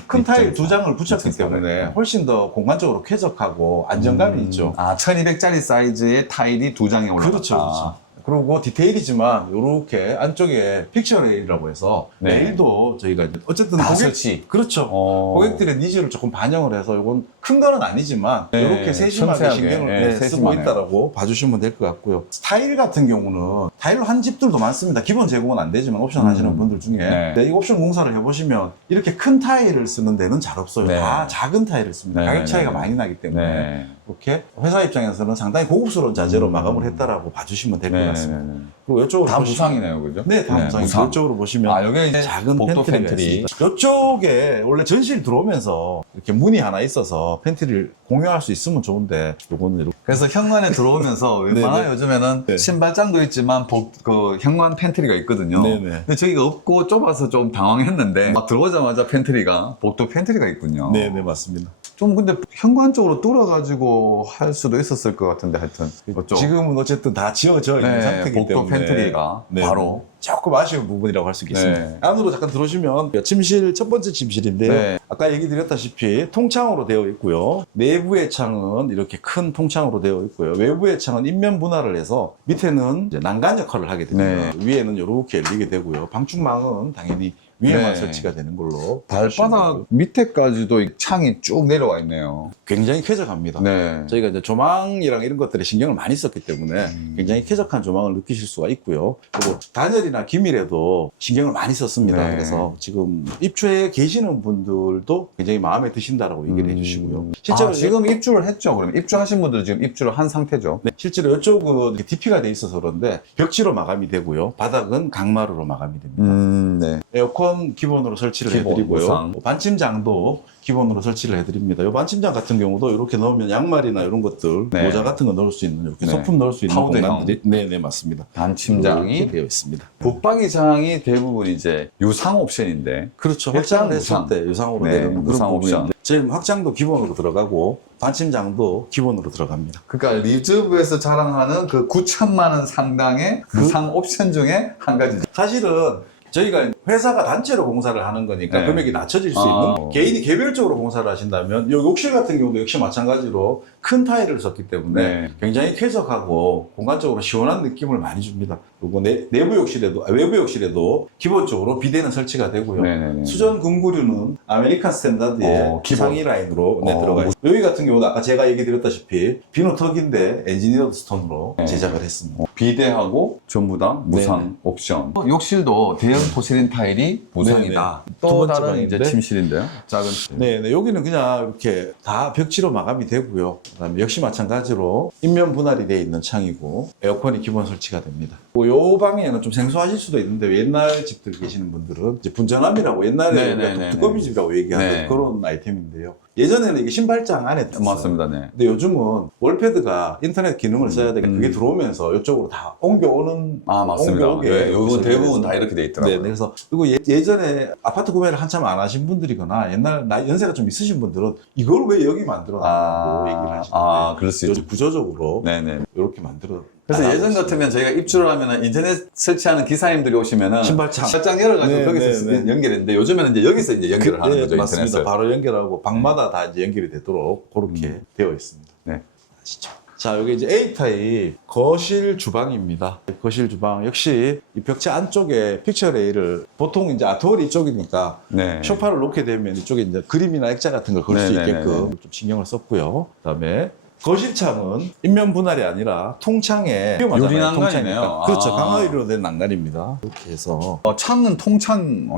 큰 타일 두 장을 붙였기 2400. 때문에 훨씬 더 공간적으로 쾌적하고 안정감이 있죠. 아, 1200짜리 사이즈의 타일이 두 장에 올라갔다. 그렇죠, 그렇죠. 그리고 디테일이지만 이렇게 안쪽에 픽처 레일이라고 해서 네. 레일도 저희가 이제 어쨌든 다 설치. 그렇죠. 고객들의 니즈를 조금 반영을 해서 이건 큰 거는 아니지만 네, 이렇게 세심하게 섬세하게, 신경을 네, 쓰고 세심하네요. 있다라고 봐주시면 될 것 같고요. 스타일 같은 경우는 타일로 한 집들도 많습니다. 기본 제공은 안 되지만 옵션 하시는 분들 중에 네. 네, 이 옵션 공사를 해보시면 이렇게 큰 타일을 쓰는 데는 잘 없어요. 네. 다 작은 타일을 씁니다. 네, 가격 네, 차이가 네. 많이 나기 때문에 네. 이렇게 회사 입장에서는 상당히 고급스러운 자재로 마감을 했다라고 봐주시면 될 것 같습니다. 네. 그리고 이쪽으로 다 보시면- 무상이네요, 그죠? 네, 다 무상이고 무상. 이쪽으로 보시면 아, 여기 이제 작은 복도 팬트리가 팬트리. 있습니다. 이쪽에 원래 전실 들어오면서 이렇게 문이 하나 있어서 팬트리를 공유할 수 있으면 좋은데 요거는 이렇게 그래서 현관에 들어오면서 웬만하면 네네. 요즘에는 네. 신발장도 있지만 그 현관 팬트리가 있거든요. 네네. 근데 저기가 없고 좁아서 좀 당황했는데 막 들어오자마자 팬트리가 복도 팬트리가 있군요. 네, 맞습니다. 좀 근데 현관적으로 뚫어가지고 할 수도 있었을 것 같은데 하여튼 그쪽. 지금은 어쨌든 다 지어져 있는 네, 상태이기 복도 때문에 팬트리가 네, 바로. 조금 아쉬운 부분이라고 할 수 있겠습니다. 네. 안으로 잠깐 들어오시면 침실 첫 번째 침실인데요. 네. 아까 얘기 드렸다시피 통창으로 되어 있고요. 내부의 창은 이렇게 큰 통창으로 되어 있고요. 외부의 창은 인면 분할을 해서 밑에는 이제 난간 역할을 하게 됩니다. 위에는 이렇게 열리게 되고요. 방충망은 당연히 위에만 네. 설치가 되는 걸로 발바닥 밑에까지도 이 창이 쭉 내려와 있네요. 굉장히 쾌적합니다. 네. 저희가 이제 조망이랑 이런 것들에 신경을 많이 썼기 때문에 굉장히 쾌적한 조망을 느끼실 수가 있고요. 그리고 단열이나 기밀에도 신경을 많이 썼습니다. 네. 그래서 지금 입주해 계시는 분들도 굉장히 마음에 드신다라고 얘기를 해주시고요. 실제로 지금 입주를 했죠. 그럼 입주하신 분들 지금 입주를 한 상태죠. 네, 실제로 이쪽은 DP가 돼 있어서 그런데 벽지로 마감이 되고요. 바닥은 강마루로 마감이 됩니다. 네. 에어컨 기본으로 설치를 기본, 해드리고요. 무상. 반침장도 기본으로 설치를 해드립니다. 이 반침장 같은 경우도 이렇게 넣으면 양말이나 이런 것들, 네. 모자 같은 거 넣을 수 있는 이렇게 네. 소품 넣을 수 있는 파우더형. 공간들이 네네 맞습니다. 이렇게 반침장이 되어 있습니다. 붙박이장이 대부분 이제 유상 옵션인데 그렇죠. 일단 확장을 했을 무상. 때 유상으로 네, 되는 무상 그런 옵션. 부분인데 지금 확장도 기본으로 들어가고 반침장도 기본으로 들어갑니다. 그러니까 리즈브에서 자랑하는 그 9천만 원 상당의 무상 옵션 중에 한 가지죠. 사실은 저희가 회사가 단체로 공사를 하는 거니까 네. 금액이 낮춰질 수 아. 있는 개인이 개별적으로 공사를 하신다면 이 욕실 같은 경우도 역시 마찬가지로 큰 타일을 썼기 때문에 네. 굉장히 쾌적하고 공간적으로 시원한 느낌을 많이 줍니다. 그리고 내부 욕실에도 외부 욕실에도 기본적으로 비데는 설치가 되고요. 네네네. 수전 금구류는 아메리칸 스탠다드의 기본. 상위 라인으로 어. 들어가 있습니다. 여기 같은 경우도 아까 제가 얘기 드렸다시피 비누턱인데 엔지니어드 스톤으로 네. 제작을 했습니다. 비대하고 전부 다 무상 네네. 옵션. 욕실도 대형 포세린 타일이 무상이다. 네네. 또 두 번째 다른 방인데. 이제 침실인데요. 작은. 네, 여기는 그냥 이렇게 다 벽지로 마감이 되고요. 그다음에 역시 마찬가지로 인면 분할이 되어 있는 창이고 에어컨이 기본 설치가 됩니다. 요 방에는 좀 생소하실 수도 있는데 옛날 집들 계시는 분들은 이제 분전함이라고 옛날에 네네네네. 우리가 두꺼비 집이라고 얘기하는 네. 그런 아이템인데요. 예전에는 이게 신발장 안에 들었어요. 맞습니다. 네. 근데 요즘은 월패드가 인터넷 기능을 써야 되니까 그게 들어오면서 이쪽으로 다 옮겨오는 아, 맞습니다. 옮겨오게 네, 요건 그래서 대부분 다 이렇게 돼 있더라고요. 네, 그래서 그리고 예전에 아파트 구매를 한참 안 하신 분들이거나 옛날 연세가 좀 있으신 분들은 이걸 왜 여기 만들어놨냐고 얘기를 하시는데 그럴 수 있죠. 구조적으로 네네. 이렇게 만들어. 그래서 안 예전 하고 같으면 저희가 입주를 하면 인터넷 설치하는 기사님들이 오시면은 신발장. 열어가지고 네, 거기서 네, 네. 연결했는데 요즘에는 이제 여기서 이제 연결을 하는 네, 거죠. 맞습니다. 인터넷을. 바로 연결하고 방마다 다 이제 연결이 되도록 그렇게 되어 있습니다. 네. 아시죠? 자, 여기 이제 A타입 거실 주방입니다. 거실 주방 역시 이 벽체 안쪽에 픽처 레일을 보통 이제 아트월이 이쪽이니까 네. 소파를 놓게 되면 이쪽에 이제 그림이나 액자 같은 걸 걸 수 네네네네. 있게끔 좀 신경을 썼고요. 그다음에 거실창은 인면 분할이 아니라 통창에 유리 난간이네요. 그렇죠. 아. 강화유리로 된 난간입니다. 이렇게 해서 창은 통창,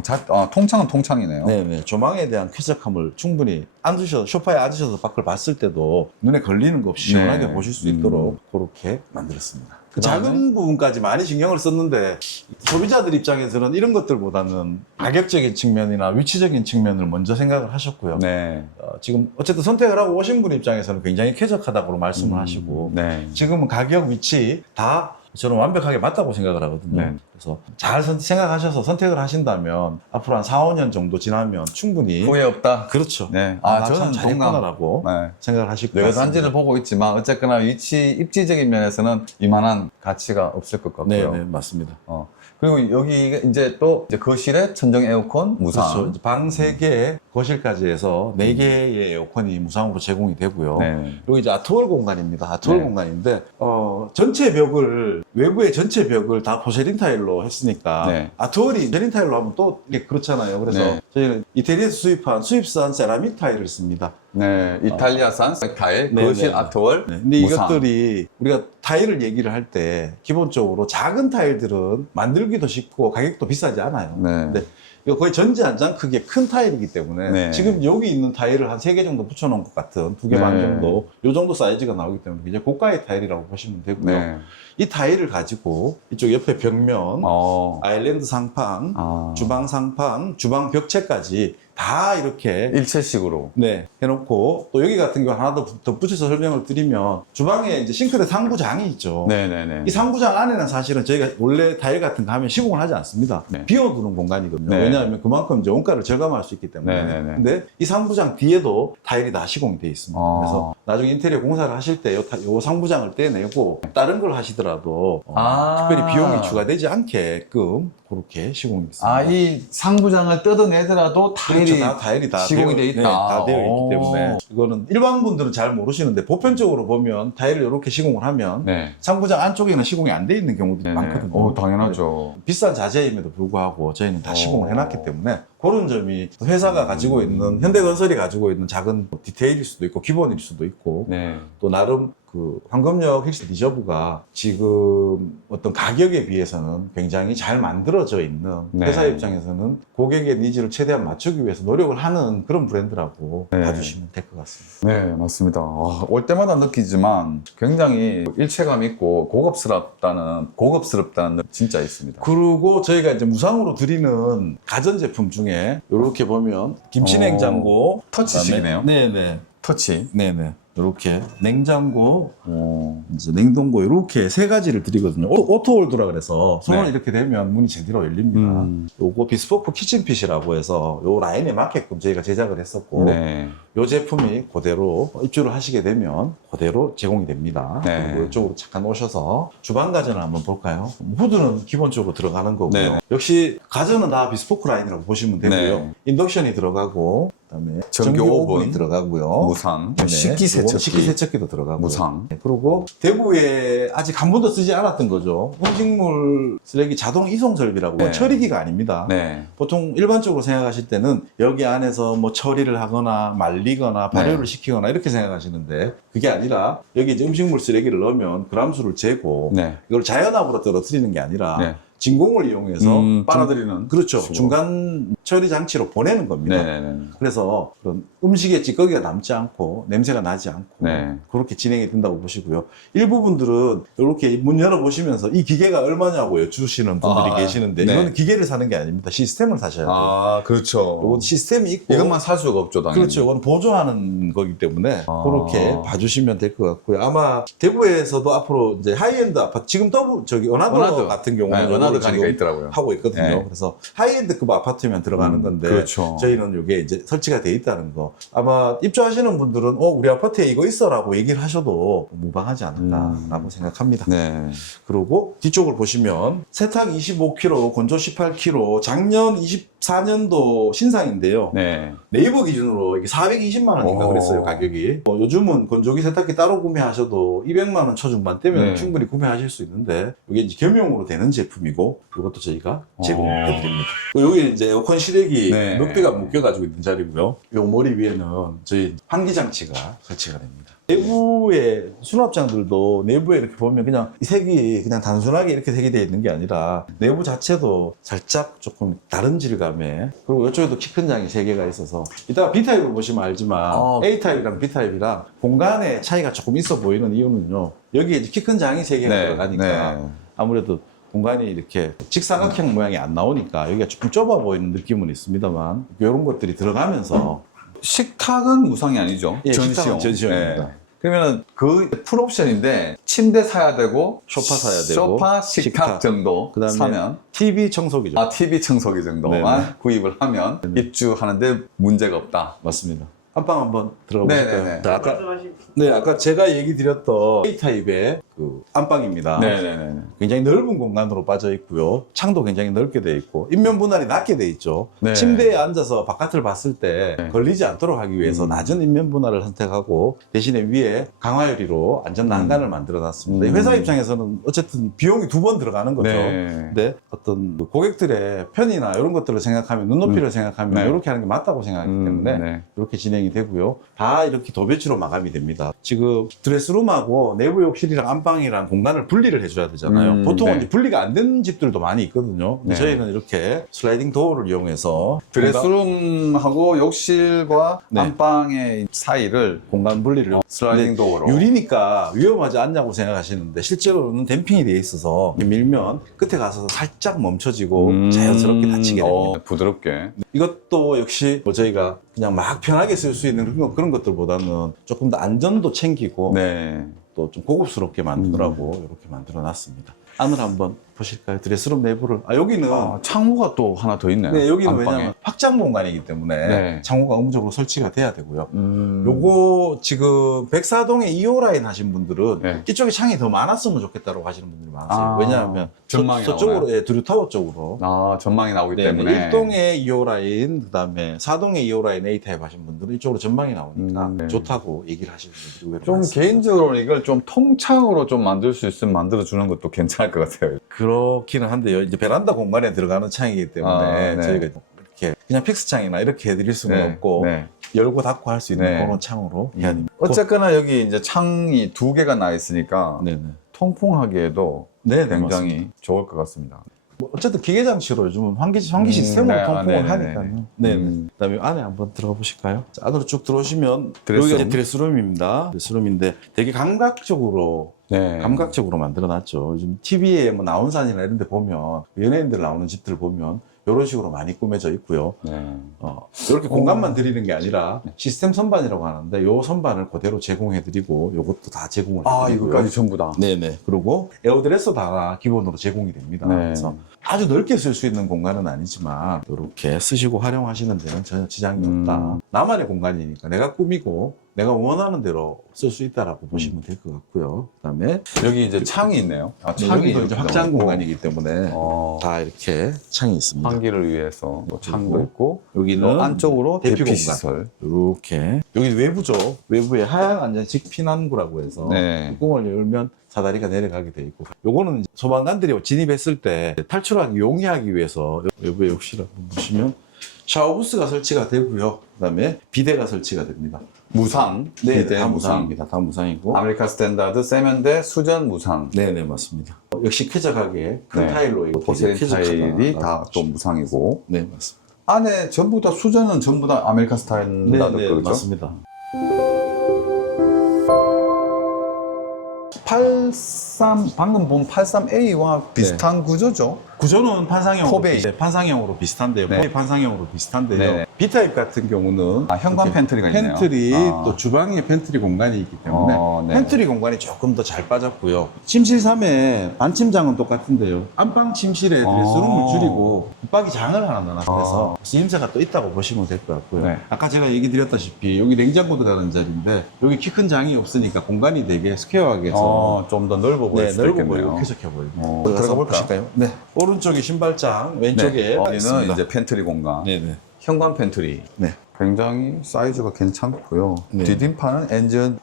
통창은 통창이네요. 네네 조망에 대한 쾌적함을 충분히 앉으셔서 소파에 앉으셔서 밖을 봤을 때도 눈에 걸리는 거 없이 시원하게 네. 보실 수 있도록 그렇게 만들었습니다. 그 그다음에? 작은 부분까지 많이 신경을 썼는데 소비자들 입장에서는 이런 것들보다는 가격적인 측면이나 위치적인 측면을 먼저 생각을 하셨고요. 네. 지금 어쨌든 선택을 하고 오신 분 입장에서는 굉장히 쾌적하다고 말씀을 하시고 네. 지금은 가격, 위치 다 저는 완벽하게 맞다고 생각을 하거든요. 네. 그래서 잘 생각하셔서 선택을 하신다면 앞으로 한 4, 5년 정도 지나면 충분히 후회 없다. 그렇죠. 네. 나 저는 참 잘했구나라고 네. 생각을 하실 것 내가 같습니다. 단지를 보고 있지만 어쨌거나 입지적인 면에서는 이만한 가치가 없을 것 네, 같고요. 네, 맞습니다. 그리고 여기 이제 또 이제 거실에 천정 에어컨 무상. 그렇죠. 이제 방 3개, 거실까지 해서 4개의 에어컨이 무상으로 제공이 되고요. 네. 여기 이제 아트월 공간입니다. 아트월 네. 공간인데, 전체 벽을, 외부의 전체 벽을 다 포세린 타일로 했으니까, 네. 아트월이 포세린 타일로 하면 또 이게 그렇잖아요. 그래서 네. 저희는 이태리에서 수입한 수입산 세라믹 타일을 씁니다. 네, 이탈리아산 타일, 네, 거실 네. 아트월, 네. 근데 무상. 이것들이 우리가 타일을 얘기를 할 때 기본적으로 작은 타일들은 만들기도 쉽고 가격도 비싸지 않아요. 네. 근데 이거 거의 전지한장 크기의 큰 타일이기 때문에 네. 지금 여기 있는 타일을 한 3개 정도 붙여놓은 것 같은 2개 반 네. 정도 요 정도 사이즈가 나오기 때문에 굉장히 고가의 타일이라고 보시면 되고요. 네. 이 타일을 가지고 이쪽 옆에 벽면, 어. 아일랜드 상판, 아. 주방 상판, 주방 벽체까지 다 이렇게 일체식으로. 네, 해놓고 또 여기 같은 경우 하나 더 덧붙여서 설명을 드리면 주방에 이제 싱크대 상부장이 있죠. 네네네. 이 상부장 안에는 사실은 저희가 원래 타일 같은 거 하면 시공을 하지 않습니다. 네. 비워두는 공간이거든요. 네. 왜냐하면 그만큼 이제 원가를 절감할 수 있기 때문에. 네네네. 근데 이 상부장 뒤에도 타일이 다 시공이 돼 있습니다. 아. 그래서 나중에 인테리어 공사를 하실 때 요 상부장을 떼내고 다른 걸 하시더라도 특별히 비용이 추가되지 않게끔 그렇게 시공이 있습니다. 아, 이 상부장을 뜯어내더라도 타일이 그렇죠. 다 타일이 다 시공이 되어- 돼 있다. 네, 다 되어 오. 있기 때문에 이거는 일반 분들은 잘 모르시는데 보편적으로 보면 타일을 이렇게 시공을 하면 네. 상부장 안쪽에는 시공이 안 돼 있는 경우들이 네네. 많거든요. 오, 당연하죠. 비싼 자재임에도 불구하고 저희는 다 시공을 어. 해놨기 때문에 그런 점이 회사가 가지고 있는 현대건설이 가지고 있는 작은 디테일일 수도 있고 기본일 수도 있고 네. 또 나름 그 황금역 힐스 리저브가 지금 어떤 가격에 비해서는 굉장히 잘 만들어져 있는 네. 회사 입장에서는 고객의 니즈를 최대한 맞추기 위해서 노력을 하는 그런 브랜드라고 네. 봐주시면 될 것 같습니다. 네, 맞습니다. 올 때마다 느끼지만 굉장히 일체감 있고 고급스럽다는 진짜 있습니다. 그리고 저희가 이제 무상으로 드리는 가전제품 중에 이렇게 보면 김치냉장고 터치식이네요. 네네. 터치. 네네. 이렇게 냉장고, 오. 이제 냉동고 이렇게 세 가지를 드리거든요. 오토홀드라 그래서 손을 네. 이렇게 대면 문이 제대로 열립니다. 요거 비스포크 키친핏이라고 해서 요 라인에 맞게끔 저희가 제작을 했었고 네. 요 제품이 그대로 입주를 하시게 되면 그대로 제공이 됩니다. 네. 그리고 이쪽으로 잠깐 오셔서 주방 가전을 한번 볼까요? 후드는 기본적으로 들어가는 거고요. 네. 역시 가전은 다 비스포크 라인이라고 보시면 되고요. 네. 인덕션이 들어가고 그다음에 전기 전기 오븐 오븐이 들어가고요. 무상. 네. 식기세척기. 식기세척기도 들어가고 무상. 그리고 대구에 아직 한 번도 쓰지 않았던 거죠. 음식물 쓰레기 자동 이송 설비라고 네. 처리기가 아닙니다. 네. 보통 일반적으로 생각하실 때는 여기 안에서 뭐 처리를 하거나 말리거나 발효를 네. 시키거나 이렇게 생각하시는데 그게 아니라 여기 이제 음식물 쓰레기를 넣으면 그람수를 재고 네. 이걸 자연압으로 떨어뜨리는 게 아니라 네. 진공을 이용해서 빨아들이는. 그렇죠. 식으로. 중간 처리 장치로 보내는 겁니다. 네네네. 그래서 그런 음식에 찌꺼기가 남지 않고 냄새가 나지 않고 네. 그렇게 진행이 된다고 보시고요. 일부분들은 이렇게 문 열어보시면서 이 기계가 얼마냐고 여쭈시는 분들이 아, 계시는데 네. 이건 기계를 사는 게 아닙니다. 시스템을 사셔야 돼요. 아, 그렇죠. 이건 시스템이 있고 이것만 살 수가 없죠, 당연히. 그렇죠. 이건 보조하는 거기 때문에 아. 그렇게 봐주시면 될 것 같고요. 아마 대구에서도 앞으로 이제 하이엔드 아파트 지금 어나더 같은 경우는 네, 요거를 어나더 가니까 지금 있더라고요. 하고 있거든요. 네. 그래서 하이엔드급 아파트면 들어가는 건데 그렇죠. 저희는 이게 이제 설치가 돼 있다는 거. 아마 입주하시는 분들은 우리 아파트에 이거 있어라고 얘기를 하셔도 무방하지 않을까라고 생각합니다. 네. 그리고 뒤쪽을 보시면 세탁 25kg, 건조 18kg, 작년 24년도 신상인데요. 네. 네이버 기준으로 이게 420만 원인가 오. 그랬어요, 가격이. 요즘은 건조기 세탁기 따로 구매하셔도 200만 원 초중반대면 네. 충분히 구매하실 수 있는데 이게 이제 겸용으로 되는 제품이고 이것도 저희가 제공해 드립니다. 여기 이제 에어컨 실외기 네. 몇 대가 묶여가지고 있는 자리고요. 요 머리 위에는 저희 환기 장치가 설치가 됩니다. 내부의 수납장들도 내부에 이렇게 보면 그냥 이 색이 그냥 단순하게 이렇게 색이 되어 있는 게 아니라 내부 자체도 살짝 조금 다른 질감에 그리고 이쪽에도 키 큰 장이 3개가 있어서 이따가 B타입을 보시면 알지만 A타입이랑 B타입이랑 공간의 차이가 조금 있어 보이는 이유는요. 여기에 키 큰 장이 3개가 네. 들어가니까 네. 아무래도 공간이 이렇게 직사각형 모양이 안 나오니까 여기가 조금 좁아 보이는 느낌은 있습니다만 이런 것들이 들어가면서 식탁은 무상이 아니죠. 예, 전시용. 식탁은 전시용입니다. 네. 그러면은 그 풀옵션인데 침대 사야 되고 소파 사야 되고 소파, 식탁 정도 그다음에 사면 TV 청소기죠. TV 청소기 정도만 네네. 구입을 하면 입주하는데 문제가 없다. 맞습니다. 안방 한번 들어가 보실까요? 네네네. 자, 아까 제가 얘기 드렸던 A타입의 그 안방입니다. 네네네. 굉장히 넓은 공간으로 빠져 있고요. 창도 굉장히 넓게 돼 있고 인면 분할이 낮게 돼 있죠. 네. 침대에 앉아서 바깥을 봤을 때 네. 걸리지 않도록 하기 위해서 낮은 인면 분할을 선택하고 대신에 위에 강화유리로 안전 난간을 만들어 놨습니다. 이 회사 입장에서는 어쨌든 비용이 2번 들어가는 거죠. 네. 근데 어떤 그 고객들의 편의나 이런 것들을 생각하면 눈높이를 생각하면 네. 이렇게 하는 게 맞다고 생각하기 때문에 네. 이렇게 진행이 진행이 되고요. 다 이렇게 도배지로 마감이 됩니다. 지금 드레스룸하고 내부 욕실이랑 안방이랑 공간을 분리를 해줘야 되잖아요. 보통은 네. 이제 분리가 안 되는 집들도 많이 있거든요. 근데 네. 저희는 이렇게 슬라이딩 도어를 이용해서 드레스룸하고 욕실과 네. 안방의 사이를 공간 분리를 슬라이딩 도어로. 유리니까 위험하지 않냐고 생각하시는데 실제로는 댐핑이 되어 있어서 밀면 끝에 가서 살짝 멈춰지고 자연스럽게 닫히게 됩니다. 부드럽게. 이것도 역시 뭐 저희가 그냥 막 편하게 쓸 수 있는 그런 것들보다는 조금 더 안전도 챙기고 네. 또 좀 고급스럽게 만들라고 이렇게 만들어 놨습니다. 안을 한번 보실까요? 드레스룸 내부를. 여기는 창호가 또 하나 더 있네요. 네, 여기는 안방에. 왜냐면 확장 공간이기 때문에 네. 창호가 의무적으로 설치가 돼야 되고요. 요거 지금 백사동에 2호 라인 하신 분들은 네. 이쪽에 창이 더 많았으면 좋겠다고 하시는 분들이 많으세요. 왜냐하면 전망이 저쪽으로, 두류타워 쪽으로. 전망이 나오기 네, 때문에. 1동에 2호 라인, 그 다음에 4동에 2호 라인 A타입 하신 분들은 이쪽으로 전망이 나오니까 네. 좋다고 얘기를 하시는 분들이 의외로 좀 많습니다. 개인적으로 이걸 좀 통창으로 좀 만들 수 있으면 만들어주는 것도 괜찮을 것 같아요. 그렇기는 한데요. 이제 베란다 공간에 들어가는 창이기 때문에 네. 저희가 이렇게 그냥 픽스 창이나 이렇게 해드릴 수는 네, 없고 네. 열고 닫고 할 수 있는 네. 그런 창으로 해야 됩니다. 어쨌거나 여기 이제 창이 2개가 나 있으니까 네네. 통풍하기에도 네, 굉장히 좋을 것 같습니다. 뭐 어쨌든 기계 장치로 요즘은 환기 시스템으로 네, 통풍을 네네네. 하니까요. 네. 그다음에 안에 한번 들어가 보실까요? 자, 안으로 쭉 들어오시면 여기가 이제 드레스룸입니다. 드레스룸인데 되게 감각적으로 네. 만들어놨죠. 요즘 TV에 뭐 나온산이나 이런 데 보면 연예인들 나오는 집들 보면 이런 식으로 많이 꾸며져 있고요. 네. 이렇게 공간만 드리는 게 아니라 시스템 선반이라고 하는데 요 선반을 그대로 제공해드리고 요것도 다 제공을 해드리고요. 이거까지 전부 다. 네네. 그리고 에어드레스도 다 기본으로 제공이 됩니다. 네. 그래서 아주 넓게 쓸 수 있는 공간은 아니지만 이렇게 쓰시고 활용하시는 데는 전혀 지장이 없다. 나만의 공간이니까 내가 꾸미고 내가 원하는 대로 쓸 수 있다라고 보시면 될 것 같고요. 그다음에 여기 이제 창이 있네요. 여기도 이제 확장 공간이기 때문에 어, 다 이렇게 창이 있습니다. 환기를 위해서 뭐 창도 그리고 있고 여기는 안쪽으로 대피 대피 공간. 시설. 이렇게 여기 외부죠. 외부에 하얀 안전식 피난구라고 해서 네. 뚜껑을 열면 사다리가 내려가게 돼 있고 요거는 이제 소방관들이 진입했을 때 탈출하기 용이하기 위해서 외부의 욕실 한번 보시면 샤워 부스가 설치가 되고요. 그다음에 비데가 설치가 됩니다. 무상. 네, 비대 다 무상. 무상입니다. 다 무상이고. 아메리칸 스탠다드 세면대 수전 무상. 네네 맞습니다. 역시 쾌적하게 큰 네. 타일로 이렇게 포세린 쾌적하다. 타일이 다 또 무상이고. 네 맞습니다. 안에 전부 다 수전은 전부 다 아메리칸 스탠다드 네, 거죠? 맞습니다. 83 방금 본 83A와 비슷한 구조죠. 구조는 판상형으로 포베이. 네, 판상형으로 비슷한데요. 네. 포베이 판상형으로 비슷한데요. 네. B타입 같은 경우는 현관 이렇게 팬트리가 있네요. 팬트리 아. 또 주방에 팬트리 공간이 있기 때문에 네. 팬트리 공간이 조금 더 잘 빠졌고요. 침실 3에 반침장은 똑같은데요. 안방 침실에 드레스룸을 줄이고 붙박이 장을 하나 넣어서 쓰임새가 또 있다고 보시면 될 것 같고요. 네. 아까 제가 얘기 드렸다시피 여기 냉장고 들어가는 자리인데 여기 키 큰 장이 없으니까 공간이 되게 스퀘어하게 해서 좀 더 넓어 보일 네, 수도 넓어 있겠네요. 보이고 쾌적해 보이고 들어가 볼까요? 네. 오른쪽에 신발장, 왼쪽에 여기는 있습니다. 이제 팬트리 공간. 네네. 현관 팬트리. 네. 굉장히 사이즈가 괜찮고요. 네. 디딤판은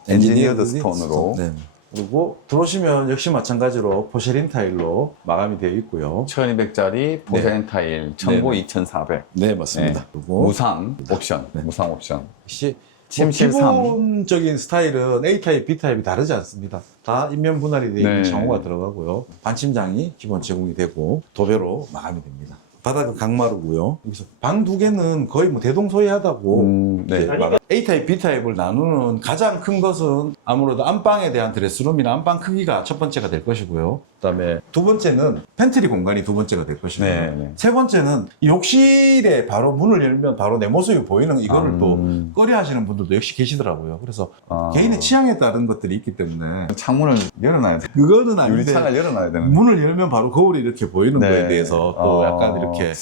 엔지니어드 스톤으로. 네. 그리고 들어오시면 역시 마찬가지로 포세린 타일로 마감이 되어 있고요. 1200짜리 포세린 타일, 1000보 2400. 네, 맞습니다. 네. 그리고 무상 옵션. 무상 옵션. 역시 침실 기본적인 스타일은 A타입, B타입이 다르지 않습니다. 다 인면 분할이 되어 있는 네. 창호가 들어가고요. 반침장이 기본 제공이 되고 도배로 마감이 됩니다. 바닥은 강마루고요. 여기서 방 두 개는 거의 뭐 대동소이하다고 네. A타입, B타입을 나누는 가장 큰 것은 아무래도 안방에 대한 드레스룸이나 안방 크기가 첫 번째가 될 것이고요. 그다음에 두 번째는 팬트리 공간이 두 번째가 될 것이고요. 네, 네. 세 번째는 욕실에 바로 문을 열면 바로 내 모습이 보이는 이거를 또 꺼려하시는 분들도 역시 계시더라고요. 그래서 개인의 취향에 따른 것들이 있기 때문에 창문을 열어놔야 돼. 그거는 아닌데 유리창을 열어놔야 되는. 문을 열면 바로 거울이 이렇게 보이는 네. 거에 대해서 또 약간 이렇게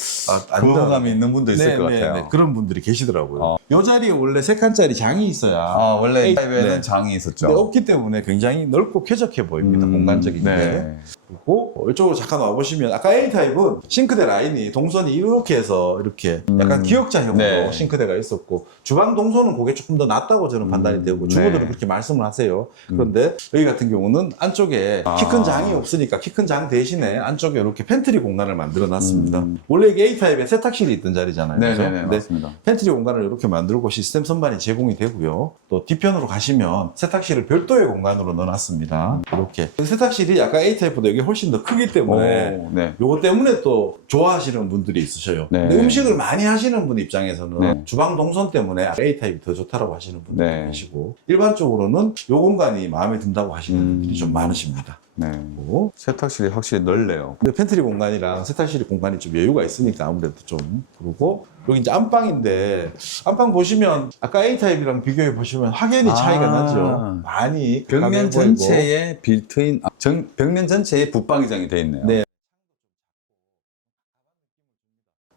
거부감이 있는 분도 있을 것 같아요. 그런 분들이 계시더라고요. 이 자리에 원래 3칸짜리 장이 있어야 원래 에이, 타입에는 네. 장이 있었죠. 근데 없기 때문에 굉장히 넓고 쾌적해 보입니다. 공간적인 게. 네. 그리고 이쪽으로 잠깐 와보시면 아까 A타입은 싱크대 라인이 동선이 이렇게 해서 이렇게 약간 기역자형으로 네. 싱크대가 있었고 주방 동선은 그게 조금 더 낫다고 저는 판단이 되고 주부들은 네. 그렇게 말씀을 하세요. 그런데 여기 같은 경우는 안쪽에 키 큰 장이 없으니까 키 큰 장 대신에 안쪽에 이렇게 팬트리 공간을 만들어 놨습니다. 원래 이게 A타입에 세탁실이 있던 자리잖아요. 그죠? 네네네, 근데 맞습니다. 팬트리 공간을 이렇게 만들고 시스템 선반이 제공이 되고요. 또 뒤편으로 가시면 세탁실을 별도의 공간으로 넣어놨습니다. 이렇게 세탁실이 아까 A타입보다 이게 훨씬 더 크기 때문에 오, 네. 요거 때문에 또 좋아하시는 분들이 있으셔요. 네. 근데 음식을 많이 하시는 분 입장에서는 네. 주방 동선 때문에 A타입이 더 좋다고 하시는 분들도 네. 계시고 일반적으로는 요 공간이 마음에 든다고 하시는 분들이 좀 많으십니다. 네. 그리고 세탁실이 확실히 넓네요. 근데 팬트리 공간이랑 세탁실 공간이 좀 여유가 있으니까 아무래도 좀 그리고 여기 이제 안방인데 안방 보시면 아까 A타입이랑 비교해 보시면 확연히 차이가 나죠. 많이 벽면 가까이 보이고. 전체에 빌트인, 벽면 전체에 붙박이장이 돼 있네요. 네.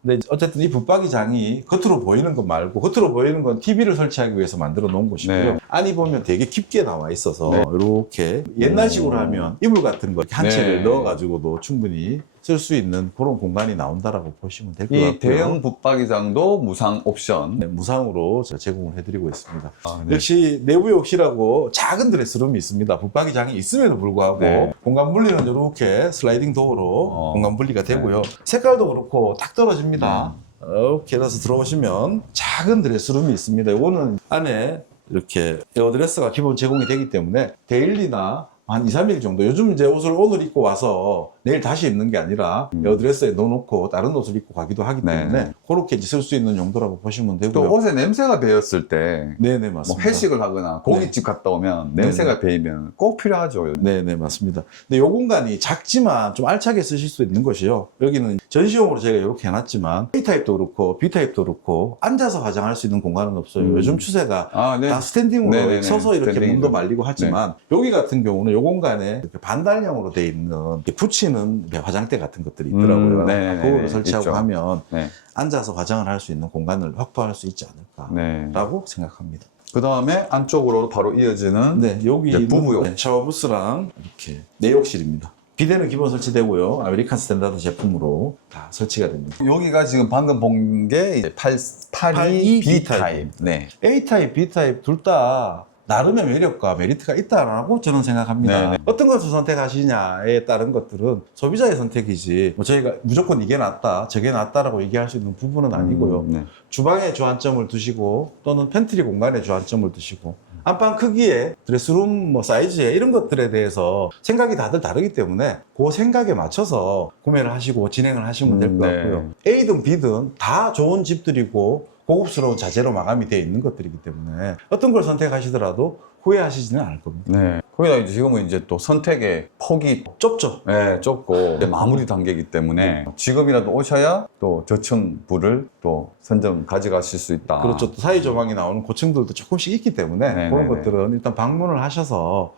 근데 어쨌든 이 붙박이장이 겉으로 보이는 것 말고 겉으로 보이는 건 TV를 설치하기 위해서 만들어 놓은 곳이고요. 네. 안이 보면 되게 깊게 나와 있어서 네. 이렇게 옛날식으로 하면 이불 같은 거 한 네. 채를 넣어가지고도 충분히 쓸 수 있는 그런 공간이 나온다라고 보시면 될 것 같고요. 이 대형 붙박이장도 무상 옵션. 네, 무상으로 제가 제공을 해드리고 있습니다. 아, 네. 역시 내부 욕실하고 작은 드레스룸이 있습니다. 붙박이장이 있음에도 불구하고 네. 공간 분리는 이렇게 슬라이딩 도어로 공간 분리가 되고요. 색깔도 그렇고 딱 떨어집니다. 이렇게 해서 들어오시면 작은 드레스룸이 있습니다. 이거는 안에 이렇게 에어드레스가 기본 제공이 되기 때문에 데일리나 한 2, 3일 정도 요즘 이제 옷을 오늘 입고 와서 내일 다시 입는 게 아니라 에어드레스에 넣어놓고 다른 옷을 입고 가기도 하기 네. 때문에 그렇게 이제 쓸 수 있는 용도라고 보시면 되고요. 또 옷에 냄새가 배었을 때 네네 뭐 맞습니다. 회식을 하거나 고깃집 갔다 오면 냄새가 배이면 꼭 필요하죠. 네네 맞습니다. 근데 요 공간이 작지만 좀 알차게 쓰실 수 있는 것이요. 여기는 전시용으로 제가 이렇게 해놨지만 A타입도 그렇고 B타입도 그렇고 앉아서 화장할 수 있는 공간은 없어요. 요즘 추세가 아, 네. 다 스탠딩으로 네네네. 서서 이렇게 스탠딩으로. 몸도 말리고 하지만 여기 같은 경우는 요 공간에 이렇게 반달형으로 돼 있는 이렇게 붙이는 이렇게 화장대 같은 것들이 있더라고요. 네네네. 그거를 설치하고 있죠. 하면 네. 앉아서 화장을 할 수 있는 공간을 확보할 수 있지 않을까라고 네. 생각합니다. 그 다음에 안쪽으로 바로 이어지는 네, 여기 네, 부부용. 네, 샤워 부스랑 이렇게 내욕실입니다. 비데는 기본 설치되고요. 아메리칸 스탠다드 제품으로 다 설치가 됩니다. 여기가 지금 방금 본 게 82 B B타입. 네. A타입, B타입 둘 다 나름의 매력과 메리트가 있다라고 저는 생각합니다. 네네. 어떤 것을 선택하시냐에 따른 것들은 소비자의 선택이지 뭐 저희가 무조건 이게 낫다, 저게 낫다라고 얘기할 수 있는 부분은 아니고요. 네. 주방에 주안점을 두시고 또는 팬트리 공간에 주안점을 두시고 안방 크기에 드레스룸 뭐 사이즈에 이런 것들에 대해서 생각이 다들 다르기 때문에 그 생각에 맞춰서 구매를 하시고 진행을 하시면 될 것 네. 같고요. A든 B든 다 좋은 집들이고 고급스러운 자재로 마감이 되어 있는 것들이기 때문에 어떤 걸 선택하시더라도 후회하시지는 않을 겁니다. 네. 거기다 이제 지금은 이제 또 선택의 폭이 좁죠? 네, 좁고 이제 마무리 단계이기 때문에 지금이라도 오셔야 또 저층 부를 또 선점 가져가실 수 있다. 그렇죠. 또 사이 조망이 나오는 고층들도 조금씩 있기 때문에 네네네. 그런 것들은 일단 방문을 하셔서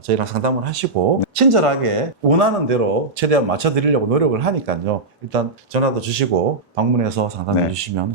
저희랑 상담을 하시고 친절하게 원하는 대로 최대한 맞춰드리려고 노력을 하니까요. 일단 전화도 주시고 방문해서 상담해 네. 주시면